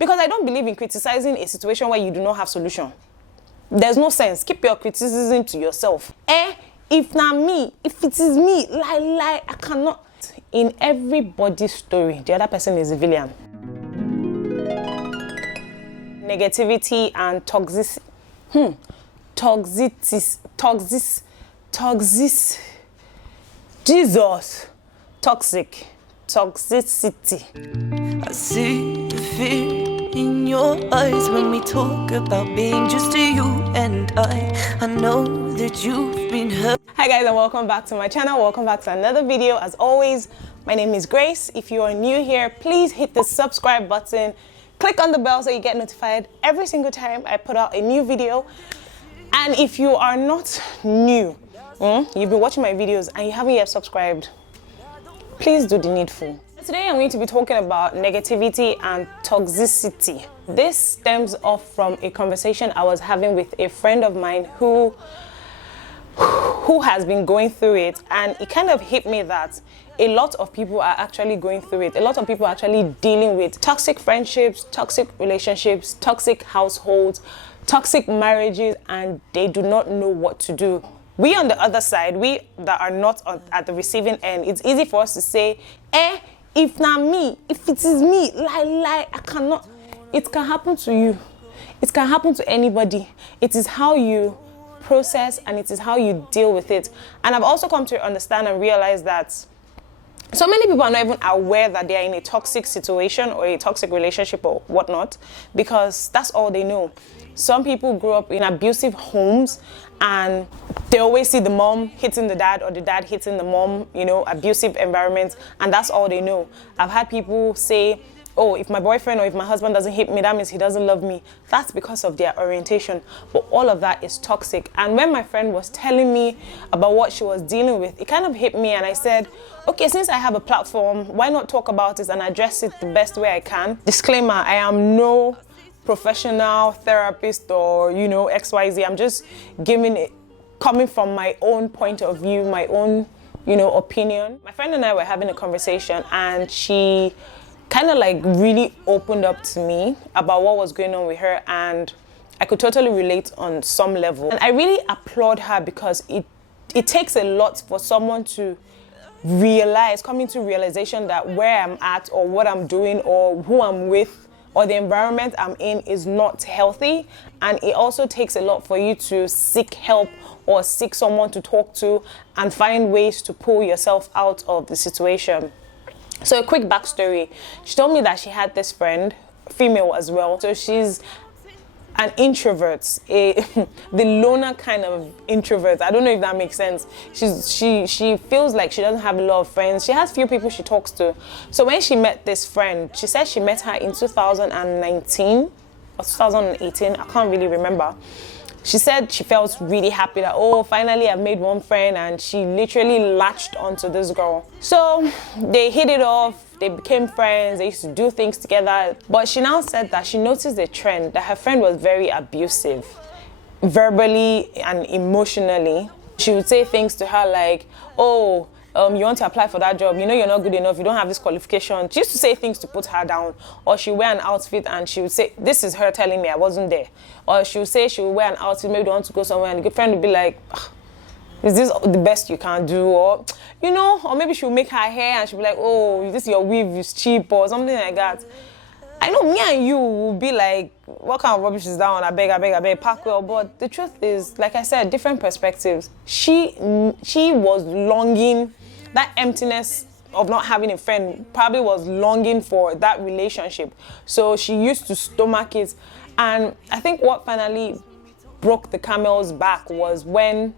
Because I don't believe in criticizing a situation where you do not have solution. There's no sense. Keep your criticism to yourself. If not me, if it is me, lie, I cannot. In everybody's story, the other person is a villain. Negativity and toxicity. Jesus. Toxicity. I see the fear in your eyes when we talk about being just you and I know that you've been hurt. Hi guys, and welcome back to my channel. Welcome back to another video. As always, my name is Grace. If you are new here, please hit the subscribe button. Click on the bell so you get notified every single time I put out a new video. And if you are not new, you've been watching my videos and you haven't yet subscribed, please do the needful. Today I'm going to be talking about negativity and toxicity. This stems off from a conversation I was having with a friend of mine who has been going through it, and it kind of hit me that a lot of people are actually going through it. A lot of people are actually dealing with toxic friendships, toxic relationships, toxic households, toxic marriages, and they do not know what to do. We on the other side, we that are not at the receiving end, it's easy for us to say, if not me, if it is me, lie, I cannot. It can happen to you. It can happen to anybody. It is how you process and it is how you deal with it. And I've also come to understand and realize that so many people are not even aware that they are in a toxic situation or a toxic relationship or whatnot, because that's all they know. Some people grow up in abusive homes and they always see the mom hitting the dad or the dad hitting the mom, abusive environments, and that's all they know. I've had people say, oh, if my boyfriend or if my husband doesn't hit me, that means he doesn't love me. That's because of their orientation. But all of that is toxic. And when my friend was telling me about what she was dealing with, it kind of hit me, and I said, okay, since I have a platform, why not talk about it and address it the best way I can? Disclaimer, I am no professional therapist or XYZ. I'm just giving it, coming from my own point of view, my own opinion. My friend and I were having a conversation, and she kind of really opened up to me about what was going on with her, and I could totally relate on some level. And I really applaud her, because it takes a lot for someone to come into realization that where I'm at or what I'm doing or who I'm with or the environment I'm in is not healthy. And it also takes a lot for you to seek help or seek someone to talk to and find ways to pull yourself out of the situation. So a quick backstory. She told me that she had this friend, female as well. So she's an introvert, the loner kind of introvert. I don't know if that makes sense. She feels like she doesn't have a lot of friends. She has few people she talks to. So when she met this friend, she said she met her in 2019 or 2018. I can't really remember. She said she felt really happy that, oh, finally I've made one friend, and she literally latched onto this girl. So they hit it off, they became friends, they used to do things together. But she now said that she noticed a trend that her friend was very abusive, verbally and emotionally. She would say things to her like, oh, you want to apply for that job, you're not good enough, you don't have this qualification. She used to say things to put her down. Or she would wear an outfit and she would say, this is her telling me, I wasn't there. Or she would say she would wear an outfit, maybe they want to go somewhere, and the good friend would be like, is this the best you can do? Or, or maybe she would make her hair and she'd be like, oh, this your weave is cheap or something like that. I know me and you will be like, what kind of rubbish is that one? I beg, pack well. But the truth is, like I said, different perspectives. She was longing, that emptiness of not having a friend probably was longing for that relationship. So she used to stomach it. And I think what finally broke the camel's back was when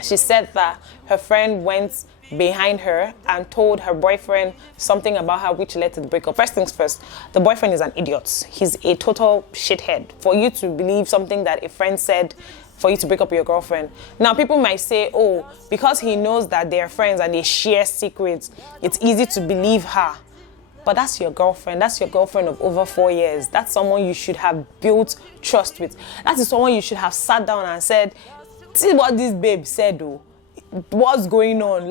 she said that her friend went behind her and told her boyfriend something about her, which led to the breakup. First things first, the boyfriend is an idiot. He's a total shithead. For you to believe something that a friend said for you to break up with your girlfriend. Now, people might say, oh, because he knows that they're friends and they share secrets, it's easy to believe her. But that's your girlfriend. That's your girlfriend of over 4 years. That's someone you should have built trust with. That is someone you should have sat down and said, see what this babe said, though. What's going on?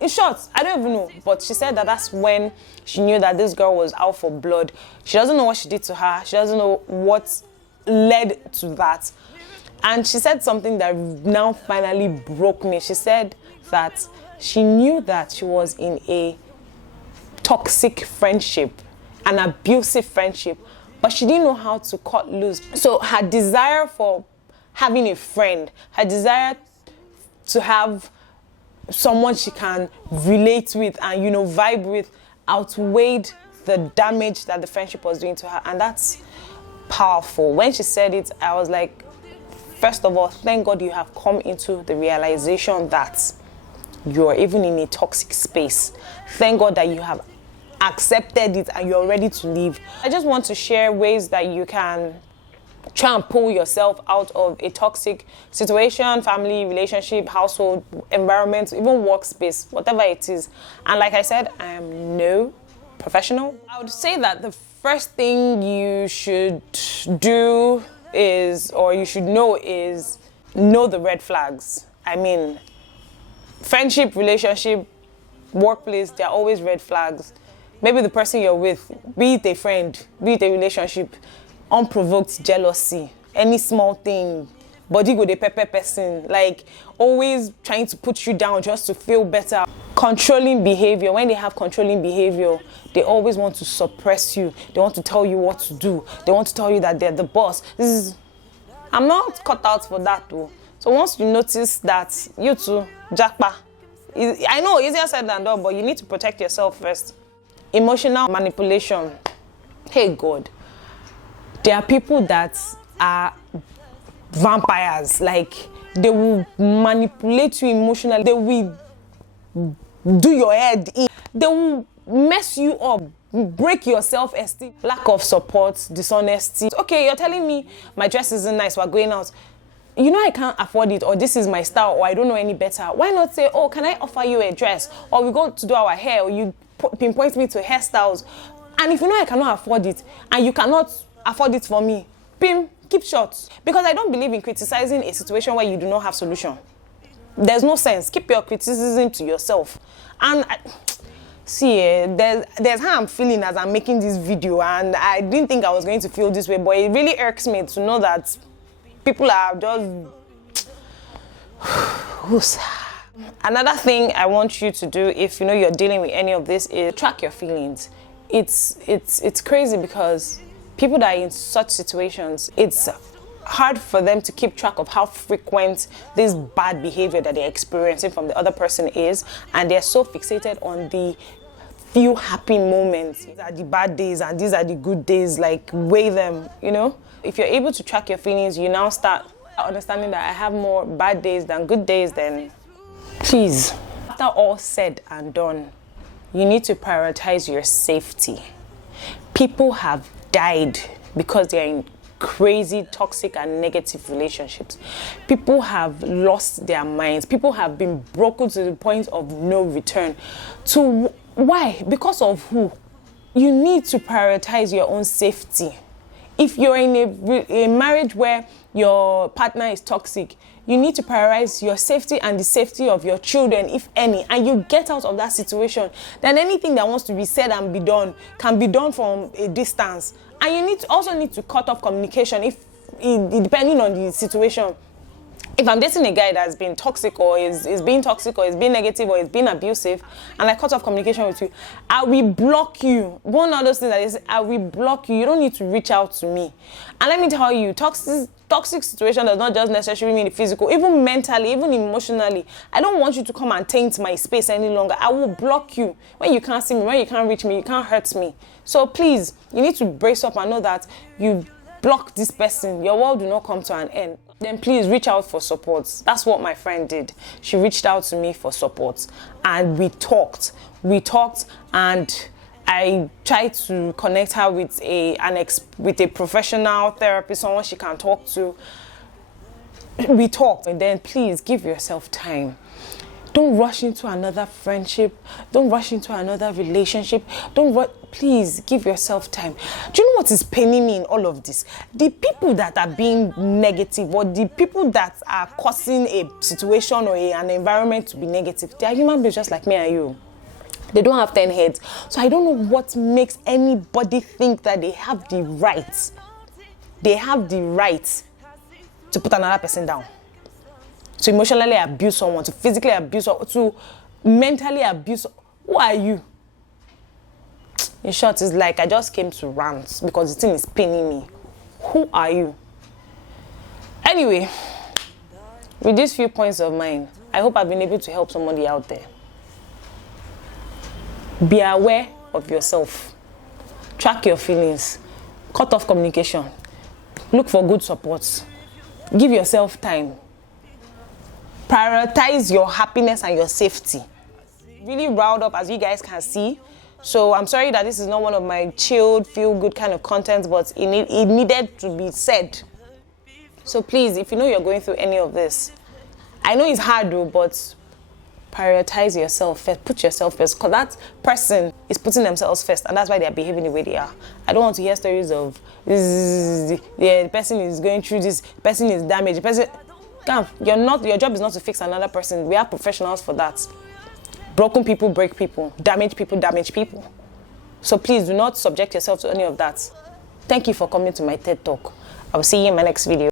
In short, I don't even know. But she said that that's when she knew that this girl was out for blood. She doesn't know what she did to her. She doesn't know what led to that. And she said something that now finally broke me. She said that she knew that she was in a toxic friendship, an abusive friendship, but she didn't know how to cut loose. So her desire for having a friend, her desire to have someone she can relate with and, you know, vibe with outweighed the damage that the friendship was doing to her. And that's powerful. When she said it, I was like, first of all, thank God you have come into the realization that you're even in a toxic space. Thank God that you have accepted it and you're ready to leave. I just want to share ways that you can try and pull yourself out of a toxic situation, family, relationship, household, environment, even workspace, whatever it is. And like I said, I am no professional. I would say that the first thing you should do is, or you should know is, know the red flags. I mean, friendship, relationship, workplace, there are always red flags. Maybe the person you're with, be it a friend, be it a relationship, unprovoked jealousy, any small thing, body go the pepper person, like always trying to put you down just to feel better. Controlling behavior. When they have controlling behavior, they always want to suppress you. They want to tell you what to do. They want to tell you that they're the boss. I'm not cut out for that though. So once you notice that, you too, jackpa. I know, easier said than done, but you need to protect yourself first. Emotional manipulation. Hey God. There are people that are vampires. Like, they will manipulate you emotionally. They will do your head in. They will mess you up, break your self-esteem. Lack of support, dishonesty. Okay, you're telling me my dress isn't nice, we're going out. You know I can't afford it, or this is my style, or I don't know any better. Why not say, oh, can I offer you a dress? Or we go to do our hair, or you pinpoint me to hairstyles. And if you know I cannot afford it, and you cannot afford it for me, Pim, keep short. Because I don't believe in criticizing a situation where you do not have solution. There's no sense. Keep your criticism to yourself. And there's how I'm feeling as I'm making this video, and I didn't think I was going to feel this way, but it really irks me to know that people are just... Another thing I want you to do if you know you're dealing with any of this is track your feelings. It's crazy because people that are in such situations, it's hard for them to keep track of how frequent this bad behavior that they're experiencing from the other person is, and they're so fixated on the few happy moments. These are the bad days and these are the good days, like weigh them, you know? If you're able to track your feelings, you now start understanding that I have more bad days than good days, then please, after all said and done, you need to prioritize your safety. People have died because they're in crazy, toxic, and negative relationships. People have lost their minds. People have been broken to the point of no return. Why? Because of who? You need to prioritize your own safety. If you're in a marriage where your partner is toxic, you need to prioritize your safety and the safety of your children, if any, and you get out of that situation. Then anything that wants to be said and be done can be done from a distance. And you also need to cut off communication depending on the situation. If I'm dating a guy that's been toxic, or is being toxic, or is being negative, or is being abusive, and I cut off communication with you, I will block you. One of those things that is, I will block you. You don't need to reach out to me. And let me tell you, toxic situation does not just necessarily mean physical, even mentally, even emotionally. I don't want you to come and taint my space any longer. I will block you. When you can't see me, when you can't reach me, you can't hurt me. So please, you need to brace up and know that you block this person. Your world will not come to an end. Then please reach out for support. That's what my friend did. She reached out to me for support, and we talked, and I tried to connect her with a professional therapist, someone she can talk to. We talked, and then please give yourself time. Don't rush into another friendship. Don't rush into another relationship. Please give yourself time. Do you know what is paining me in all of this? The people that are being negative, or the people that are causing a situation or an environment to be negative, they are human beings just like me and you. They don't have 10 heads. So I don't know what makes anybody think that they have the right. They have the right to put another person down, to emotionally abuse someone, to physically abuse, or to mentally abuse. Who are you? In short, it's like I just came to rant because the thing is paining me. Who are you? Anyway, with these few points of mine, I hope I've been able to help somebody out there. Be aware of yourself. Track your feelings. Cut off communication. Look for good support. Give yourself time. Prioritize your happiness and your safety. Really riled up, as you guys can see. So I'm sorry that this is not one of my chilled, feel-good kind of content, but it needed to be said. So please, if you know you're going through any of this, I know it's hard though, but prioritize yourself first. Put yourself first, because that person is putting themselves first, and that's why they're behaving the way they are. I don't want to hear stories of the person is going through this, the person is damaged, the person... your job is not to fix another person. We are professionals for that. Broken people break people. Damaged people damage people. So please do not subject yourself to any of that. Thank you for coming to my TED Talk. I will see you in my next video.